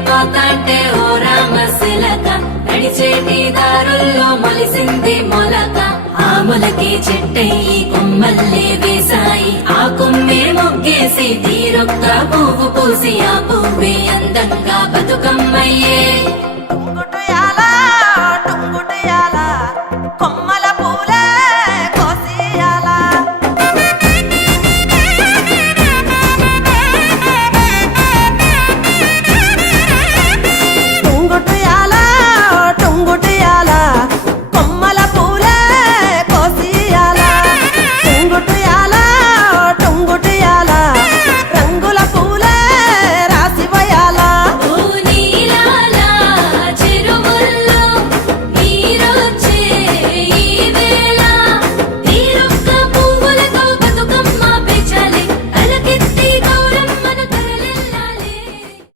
పోతాంటే ఓ రామశిలక నడిచేటి దారుల్లో మొలిసింది మొలక ఆ మొలకే చెట్టయి కొమ్మల్లే వేసాయి ఆ కొమ్మే మొగ్గేసి తీరొక్క పువ్వు పూసి ఆ పువ్వే అందంగా బతుకమ్మయ్యే